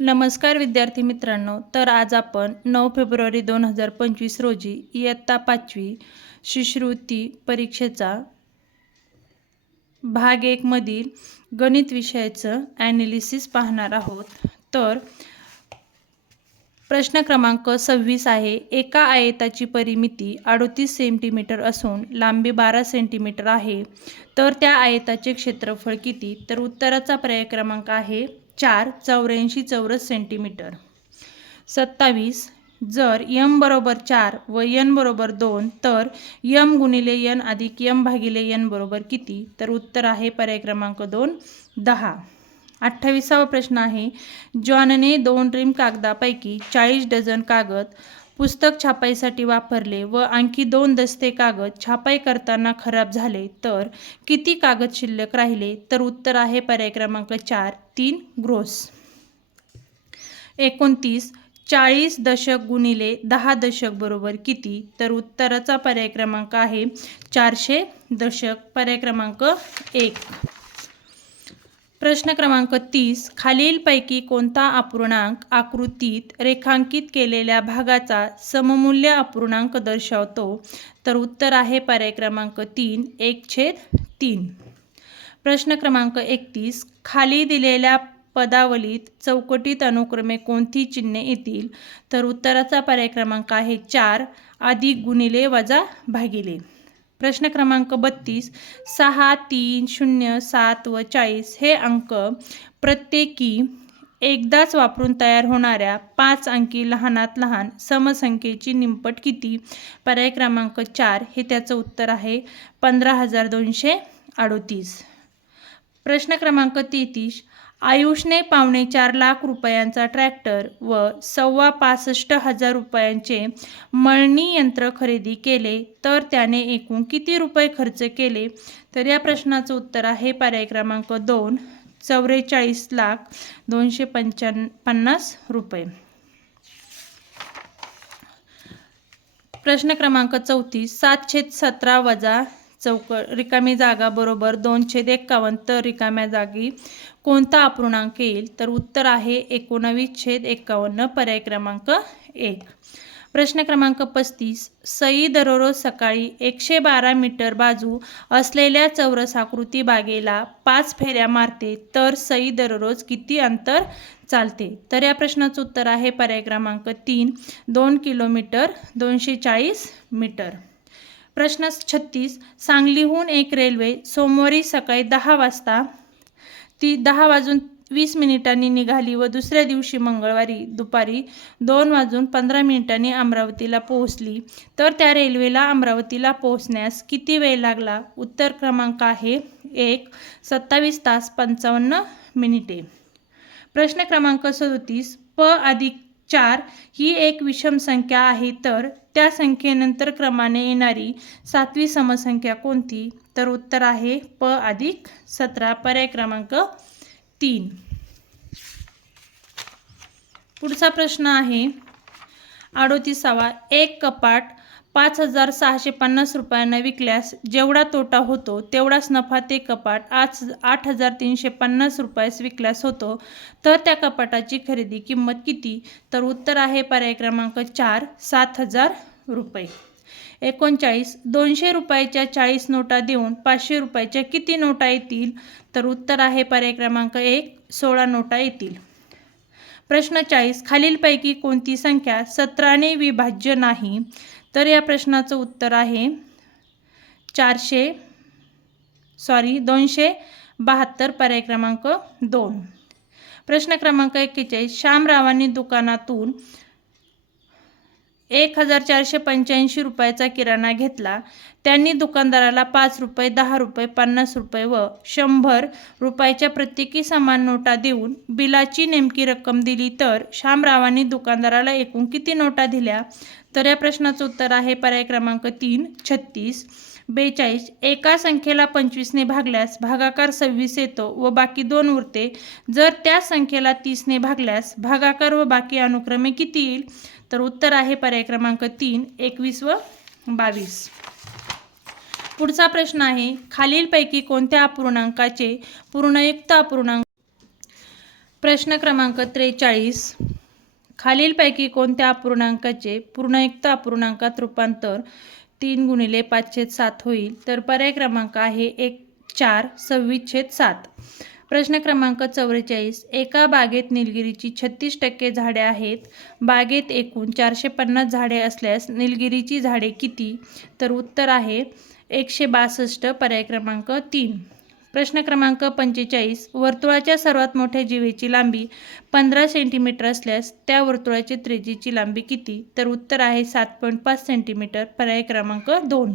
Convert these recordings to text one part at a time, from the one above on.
नमस्कार विद्यार्थी मित्रांनो तर आज आपण नऊ फेब्रुवारी दोन हजार पंचवीस रोजी इयत्ता पाचवी शिष्यवृत्ती परीक्षेचा भाग एकमधील गणित विषयाचं ॲनालिसिस पाहणार आहोत. तर प्रश्न क्रमांक सव्वीस आहे एका आयताची परिमिती अडोतीस सेंटीमीटर असून लांबी बारा सेंटीमीटर आहे. तर त्या आयताचे क्षेत्रफळ किती? तर उत्तराचा पर्याय क्रमांक आहे चार चौऱ्याऐंशी चौरस सेंटीमीटर. सत्तावीस जर यम बरोबर चार व यन बरोबर दोन तर यम गुणिले यन अधिक यम भागिले यन बरोबर किती? तर उत्तर आहे पर्याय क्रमांक दोन दहा. अठ्ठावीसावा प्रश्न आहे जॉनने दोन रिम कागदापैकी चाळीस डझन कागद पुस्तक छापाईसाठी वापरले व आणखी दोन दस्ते कागद छापाई करताना खराब झाले तर किती कागद शिल्लक राहिले? तर उत्तर आहे पर्याय क्रमांक चार तीन ग्रोस. एकोणतीस चाळीस दशक गुणिले दहा दशक बरोबर किती? तर उत्तराचा पर्याय क्रमांक आहे चारशे दशक पर्याय क्रमांक एक. प्रश्न क्रमांक तीस खालीलपैकी कोणता अपूर्णांक आकृतीत रेखांकित केलेल्या भागाचा सममूल्य अपूर्णांक दर्शवतो? तर उत्तर आहे पर्याय क्रमांक तीन एक छेद तीन. प्रश्न क्रमांक एकतीस खाली दिलेल्या पदावलीत चौकटीत अनुक्रमे कोणती चिन्हे येतील? तर उत्तराचा पर्याय क्रमांक आहे चार अधिक गुणिले वजा भागिले. प्रश्न क्रमांक बत्तीस सहा तीन शून्य सात व चाळीस हे अंक प्रत्येकी एकदाच वापरून तयार होणाऱ्या पाच अंकी लहानात लहान समसंख्येची निंपट किती? पर्याय क्रमांक चार हे त्याचं उत्तर आहे पंधरा हजार दोनशे अडोतीस. प्रश्न क्रमांक तेहतीस आयुषने पावणे चार लाख रुपयांचा ट्रॅक्टर व सव्वा पासष्ट हजार रुपयांचे मळणी यंत्र खरेदी केले. तर त्याने एकूण किती रुपये खर्च केले? तर या प्रश्नाचं उत्तर आहे पर्याय क्रमांक दोन चौवेचाळीस लाख दोनशे पंच्या पन्नास रुपये. प्रश्न क्रमांक चौतीस सात छेद सतरा वजा चौक रिकामी जागा बरोबर दोनशे एक्कावन्न तर रिकाम्या जागी कोणता अपूर्णांक येईल? तर उत्तर आहे एकोणावीस छेद एक्कावन्न पर्याय क्रमांक एक. प्रश्न क्रमांक पस्तीस. सई दररोज सकाळी एकशे बारा मीटर बाजू असलेल्या चौरसाकृती बागेला पाच फेऱ्या मारते तर सई दररोज किती अंतर चालते? तर या प्रश्नाचं उत्तर आहे पर्याय क्रमांक तीन दोन किलोमीटर दोनशे चाळीस मीटर. प्रश्न छत्तीस सांगलीहून एक रेल्वे सोमवारी सकाळी दहा वाजता ती दहा वाजून वीस मिनिटांनी निघाली व दुसऱ्या दिवशी मंगळवारी दुपारी दोन वाजून पंधरा मिनिटांनी अमरावतीला पोहोचली. तर त्या रेल्वेला अमरावतीला पोहोचण्यास किती वेळ लागला? उत्तर क्रमांक आहे एक सत्तावीस तास पंचावन्न मिनिटे. प्रश्न क्रमांक सदोतीस प अधिक चार ही एक विषम संख्या आहे तर त्या संख्येनंतर क्रमाने येणारी सातवी समसंख्या कोणती? तर उत्तर आहे प अधिक सतरा पर्याय क्रमांक तीन. पुढचा प्रश्न आहे अडोतीसावा एक कपाट पाच हजार सहाशे पन्नास रुपयांना विकल्यास जेवढा तोटा होतो तेवढाच नफा ते कपाट आज आठ हजार तीनशे पन्नास रुपयास विकल्यास होतो. तर त्या कपाटाची खरेदी किंमत किती? तर उत्तर आहे पर्याय क्रमांक चार सात हजार रुपये. एकोणचाळीस दोनशे रुपयाच्या चाळीस नोटा देऊन पाचशे रुपयाच्या किती नोटा येतील? तर उत्तर आहे पर्याय क्रमांक एक सोळा नोटा येतील. प्रश्न चाळीस खालीलपैकी कोणती संख्या सतराने विभाज्य नाही? तर या प्रश्नाचं उत्तर आहे चारशे सॉरी दोनशे बहात्तर पर्याय क्रमांक दोन. प्रश्न क्रमांक एक्केचाळीस श्यामरावांनी दुकानातून एक हजार चारशे पंच्याऐंशी रुपयाचा किराणा घेतला. त्यांनी दुकानदाराला पाच रुपये दहा रुपये पन्नास रुपये व शंभर रुपयाच्या प्रत्येकी समान नोटा देऊन बिलाची नेमकी रक्कम दिली तर श्यामरावांनी दुकानदाराला एकूण किती नोटा दिल्या? तर या प्रश्नाचं उत्तर आहे पर्याय क्रमांक तीन छत्तीस. बेचाळीस. एका संख्येला पंचवीसने भागल्यास भागाकार सव्वीस येतो व बाकी दोन उरते. जर त्या संख्येला तीसने भागल्यास भागाकार व बाकी अनुक्रमे किती येईल? तर उत्तर आहे पर्याय क्रमांक तीन एकवीस व बावीस. पुढचा प्रश्न आहे खालीलपैकी कोणत्या अपूर्णांकाचे पूर्णयुक्त अपूर्णांक? प्रश्न क्रमांक त्रेचाळीस. खालीलपैकी कोणत्या अपूर्णांकाचे पूर्णयुक्त अपूर्णांकात रूपांतर तीन गुणिले पाचशेद सात होईल? तर पर्याय क्रमांक आहे एक चार सव्वीस छेद सात. प्रश्न क्रमांक चौवेचाळीस. एका बागेत निलगिरीची छत्तीस टक्के झाडे आहेत. बागेत एकूण चारशे पन्नास झाडे असल्यास निलगिरीची झाडे किती? तर उत्तर आहे एकशे बासष्ट. पर्याय क्रमांक तीन. प्रश्न क्रमांक पंचेचाळीस वर्तुळाच्या सर्वात मोठ्या जीवेची लांबी पंधरा सेंटीमीटर असल्यास त्या वर्तुळाची त्रिज्येची लांबी किती? तर उत्तर आहे सात पॉईंट पाच सेंटीमीटर पर्याय क्रमांक दोन.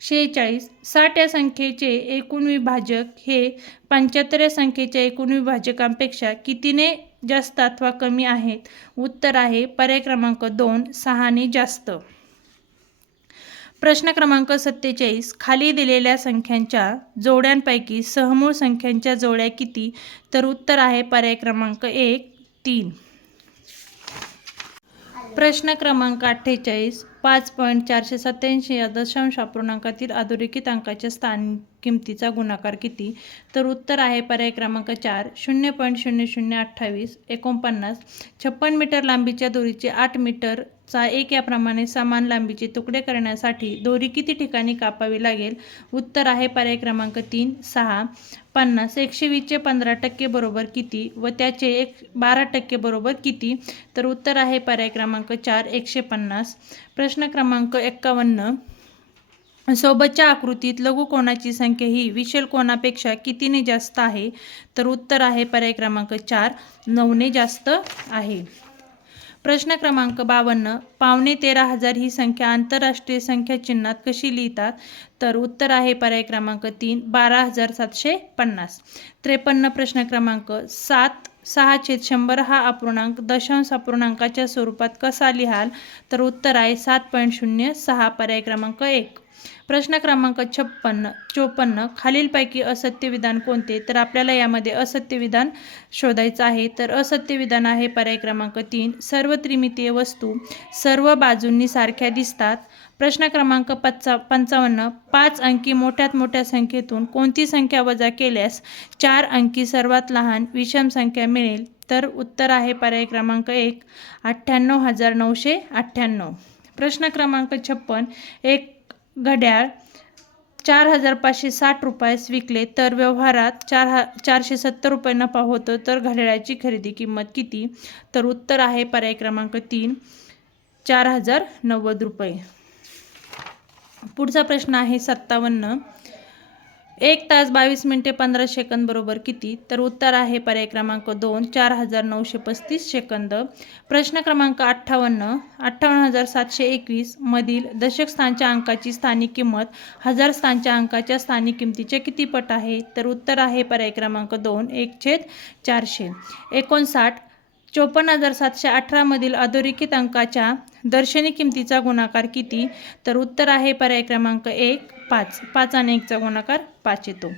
शेहेचाळीस साठ या संख्येचे एकूण विभाजक हे पंच्याहत्तर या संख्येच्या एकूण विभाजकांपेक्षा कितीने जास्त अथवा कमी आहेत? उत्तर आहे पर्याय क्रमांक दोन सहाने जास्त. प्रश्न क्रमांक सत्तेचाळीस खाली दिलेल्या संख्यांच्या जोड्यांपैकी सहमूळ संख्यांच्या जोड्या किती? तर उत्तर आहे पर्याय क्रमांक एक तीन. प्रश्न क्रमांक अठ्ठेचाळीस पाच पॉईंट चारशे सत्याऐंशी या दशांश अपूर्णांकातील अधोरेखित अंकाचे स्थान किमतीचा गुणाकार किती? तर उत्तर आहे पर्याय क्रमांक चार शून्य पॉईंट शून्य शून्य अठ्ठावीस एकोणपन्नास. छप्पन मीटर लांबीच्या दोरीचे आठ मीटरचा एक याप्रमाणे समान लांबीचे तुकडे करण्यासाठी दोरी किती ठिकाणी कापावी लागेल? उत्तर आहे पर्याय क्रमांक तीन सहा. पन्नास एकशे वीसचे पंधरा टक्के बरोबर किती व त्याचे एक बारा टक्के बरोबर किती? तर उत्तर आहे पर्याय क्रमांक चार एकशे पन्नास. प्रश्न क्रमांक एक्कावन्न. सोबतच्या आकृतीत लघुकोणाची संख्या ही विशल कोणापेक्षा कितीने जास्त आहे? तर उत्तर आहे पर्याय क्रमांक चार नऊने जास्त आहे. प्रश्न क्रमांक बावन्न पावणे तेरा हजार ही संख्या आंतरराष्ट्रीय संख्या चिन्हात कशी लिहितात? तर उत्तर आहे पर्याय क्रमांक तीन बारा हजार सातशे पन्नास. त्रेपन्न प्रश्न क्रमांक सात सहा छेद शंभर हा अपूर्णांक दशांश अपूर्णांकाच्या स्वरूपात कसा लिहाल? तर उत्तर आहे सात पॉईंट शून्य सहा पर्याय क्रमांक एक. प्रश्न क्रमांक छप्पन्न चोपन्न खालीलपैकी असत्य विधान कोणते? तर आपल्याला यामध्ये असत्य विधान शोधायचं आहे. तर असत्य विधान आहे पर्याय क्रमांक तीन सर्व त्रिमितीय वस्तू सर्व बाजूंनी सारख्या दिसतात. प्रश्न क्रमांक पच्चा पंचावन्न पाच अंकी मोठ्यात मोठ्या संख्येतून कोणती संख्या वजा केल्यास चार अंकी सर्वात लहान विषम संख्या मिळेल? तर उत्तर आहे पर्याय क्रमांक एक अठ्ठ्याण्णव हजार नऊशे अठ्ठ्याण्णव. प्रश्न क्रमांक छप्पन एक घड्याळ चार हजार पाचशे साठ रुपयास विकले तर व्यवहारात चार हा चारशे सत्तर रुपये नफा होतो तर घड्याळाची खरेदी किंमत किती? तर उत्तर आहे पर्याय क्रमांक तीन चार हजार नव्वद रुपये. पुढचा प्रश्न आहे सत्तावन्न. एक तास बावीस मिनिटे पंधरा सेकंद बरोबर किती? तर उत्तर आहे पर्याय क्रमांक दोन चार हजार नऊशे पस्तीस सेकंद. प्रश्न क्रमांक अठ्ठावन्न अठ्ठावन्न हजार सातशे एकवीस मधील दशक स्थानच्या अंकाची स्थानिक किंमत हजार स्थानच्या अंकाच्या स्थानिक किमतीच्या किती पट आहे? तर उत्तर आहे पर्याय क्रमांक दोन एक छेद चारशे. एकोणसाठ चोपन्न हजार सातशे अठरामधील अधोरेखित अंकाच्या दर्शनी किमतीचा गुणाकार किती? तर उत्तर आहे पर्याय क्रमांक एक पाच पाच आणि एकचा गुणाकार पाच येतो.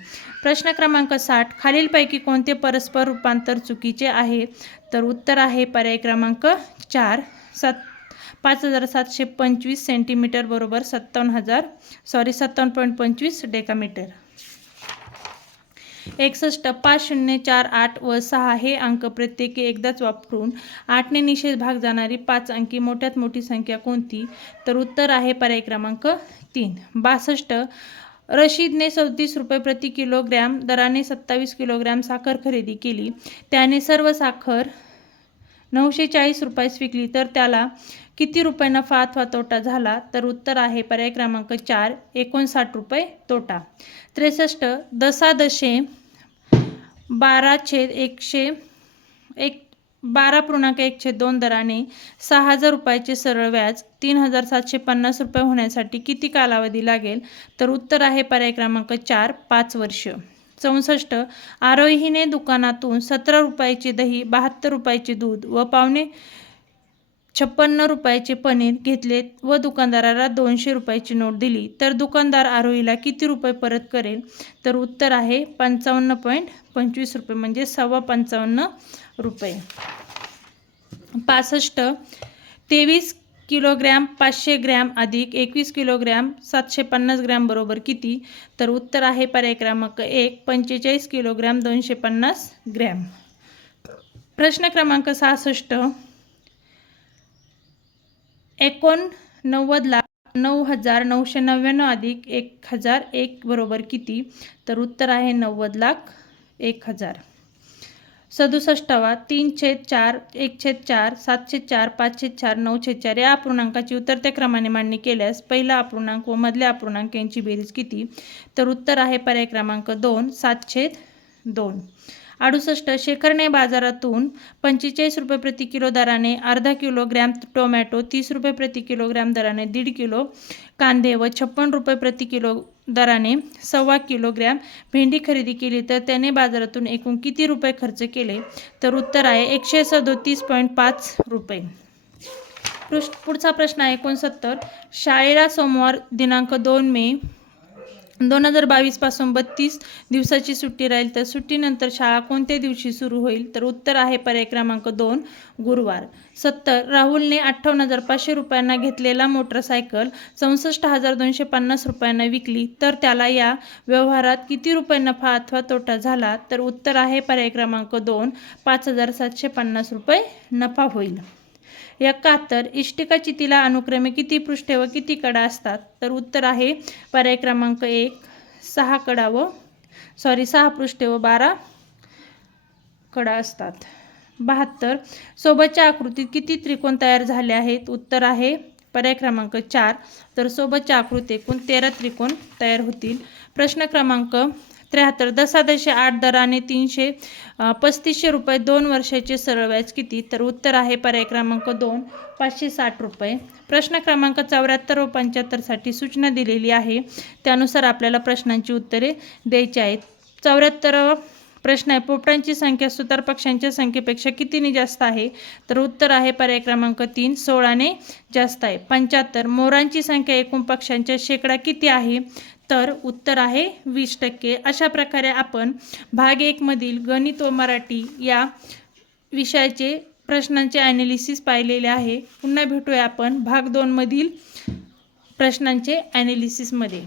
प्रश्न क्रमांक साठ खालीलपैकी कोणते परस्पर रूपांतर चुकीचे आहे? तर उत्तर आहे पर्याय क्रमांक चार सात पाच हजार सातशे पंचवीस सेंटीमीटर बरोबर सत्तावन्न हजार सॉरी सत्तावन्न पॉईंट पंचवीस डेकामीटर. एकसष्ट पाच शून्य चार आठ व सहा हे अंक प्रत्येकी एकदाच वापरून आठने निषेध भाग जाणारी पाच अंकी मोठ्यात मोठी संख्या कोणती? तर उत्तर आहे पर्याय क्रमांक तीन. बासष्ट. रशीदने चौतीस रुपये प्रति किलोग्रॅम दराने सत्तावीस किलोग्रॅम साखर खरेदी केली. त्याने सर्व साखर नऊशे चाळीस रुपयास विकली. तर त्याला किती रुपये नफा अथवा तोटा झाला? तर उत्तर आहे पर्याय क्रमांक चार एकोणसाठ रुपये तोटा. त्रेसष्ट. दशादशे बारा छेद एकशे एक बारा पूर्णांक एकशे दोन दराने सहा हजार रुपयाचे सरळ व्याज तीन हजार सातशे पन्नास रुपये होण्यासाठी किती कालावधी लागेल? तर उत्तर आहे पर्याय क्रमांक चार पाच वर्ष. चौसष्ट आरोहीने दुकानातून सतरा रुपयाचे दही बहात्तर रुपयाचे दूध व पावणे छप्पन्न रुपयाचे पनीर घेतले व दुकानदाराला दोनशे रुपयाची नोट दिली. तर दुकानदार आरोहीला किती रुपये परत करेल? तर उत्तर आहे पंचावन्न पॉईंट पंचवीस रुपये म्हणजे सव्वा पंचावन्न रुपये. पासष्ट तेवीस किलोग्रॅम पाचशे ग्रॅम अधिक एकवीस किलोग्रॅम सातशे पन्नास ग्रॅम बरोबर किती? तर उत्तर आहे पर्याय क्रमांक एक पंचेचाळीस किलोग्रॅम दोनशे पन्नास ग्रॅम. प्रश्न क्रमांक सहासष्ट एकोणनव्वद लाख नऊ हजार नऊशे नव्याण्णव अधिक एक हजार एक बरोबर किती? तर उत्तर आहे नव्वद लाख एक हजार. सदुसष्टावा तीन छेद चार एक छेद चार सातशे चार पाचशे चार नऊशे चार या अपूर्णांकाची उतरत्या क्रमाने मांडणी केल्यास पहिला अपूर्णांक व मधल्या अपूर्णांक यांची बेरीज किती? तर उत्तर आहे पर्याय क्रमांक दोन सात छेद दोन. अडुसष्ट शेखरने बाजारातून पंचेचाळीस रुपये प्रति किलो दराने अर्धा किलोग्रॅम टोमॅटो तीस रुपये प्रति किलोग्रॅम दराने दीड किलो कांदे व छप्पन रुपये प्रति किलो दराने सव्वा किलोग्रॅम भेंडी खरेदी केली तर त्याने बाजारातून एकूण किती रुपये खर्च केले? तर उत्तर आहे एकशे सदोतीस पॉईंट पाच रुपये. पृष्ठ पुढचा प्रश्न आहे एकोणसत्तर. शाळेला सोमवार दिनांक दोन मे दोन हजार बावीसपासून बत्तीस दिवसाची सुट्टी राहील. तर सुट्टीनंतर शाळा कोणत्या दिवशी सुरू होईल? तर उत्तर आहे पर्याय क्रमांक दोन गुरुवार. सत्तर राहुलने अठ्ठावन्न हजार पाचशे रुपयांना घेतलेला मोटरसायकल चौसष्ट हजार दोनशे पन्नास रुपयांना विकली. तर त्याला या व्यवहारात किती रुपये नफा अथवा तोटा झाला? तर उत्तर आहे पर्याय क्रमांक दोन पाच हजार सातशे पन्नास रुपये नफा होईल. एकाहत्तर इष्टिका चितीला अनुक्रमे किती पृष्ठे व किती कडा असतात? तर उत्तर आहे पर्याय क्रमांक एक सहा कडा व सॉरी सहा पृष्ठे व बारा कडा असतात. बहात्तर सोबतच्या आकृतीत किती त्रिकोण तयार झाले आहेत? उत्तर आहे पर्याय क्रमांक चार. तर सोबतच्या आकृती एकूण तेरा त्रिकोण तयार होतील. प्रश्न क्रमांक त्र्याहत्तर. दशादशे आठ दराने तीनशे पस्तीसशे रुपये दोन वर्षाचे सरळ व्याज किती? तर उत्तर आहे पर्याय क्रमांक दोन पाचशे साठ रुपये. प्रश्न क्रमांक चौऱ्याहत्तर व पंच्याहत्तरसाठी सूचना दिलेली आहे. त्यानुसार आपल्याला प्रश्नांची उत्तरे द्यायची आहेत. चौऱ्याहत्तर प्रश्न आहे पोपटांची संख्या सुतार पक्ष्यांच्या संख्येपेक्षा कितीने जास्त आहे? तर उत्तर आहे पर्याय क्रमांक तीन सोळाने जास्त आहे. पंच्याहत्तर. मोरांची संख्या एकूण पक्ष्यांच्या शेकडा किती आहे? तर उत्तर आहे वीस टक्के. अशा प्रकारे आपण भाग एकमधील गणित व मराठी या विषयाचे प्रश्नांचे ॲनालिसिस पाहिलेले आहे. पुन्हा भेटूया आपण भाग दोनमधील प्रश्नांचे ॲनालिसिसमध्ये